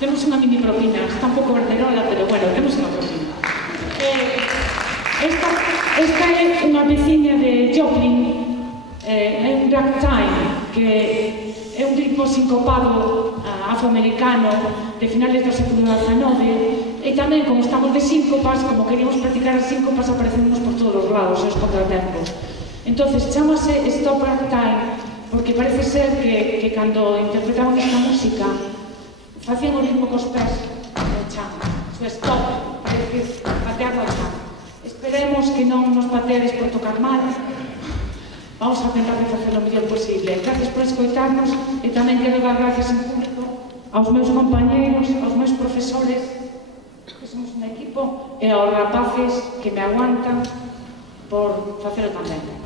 Temos unha mini propina, está un pouco verderola, pero bueno, temos unha propina. Esta é unha veciña de Joplin, é un ragtime, que é un ritmo sincopado afroamericano de finales do século XIX, e tamén, como estamos de síncopas, como queríamos practicar as síncopas, aparecemos por todos os lados, os contratempos. Entonces, chamase Stop Ragtime, porque parece ser que cando interpretaban esta música, facían o ritmo cos pés no chan. Su stop, parece patear no chan. Esperemos que non nos pateades por tocar mal. Vamos a tentar de facer o mellor posible. Gracias por escoitarnos e tamén quero dar gracias en público aos meus compañeiros, aos meus profesores, que somos un equipo, e aos rapaces que me aguantan por facelo tamén.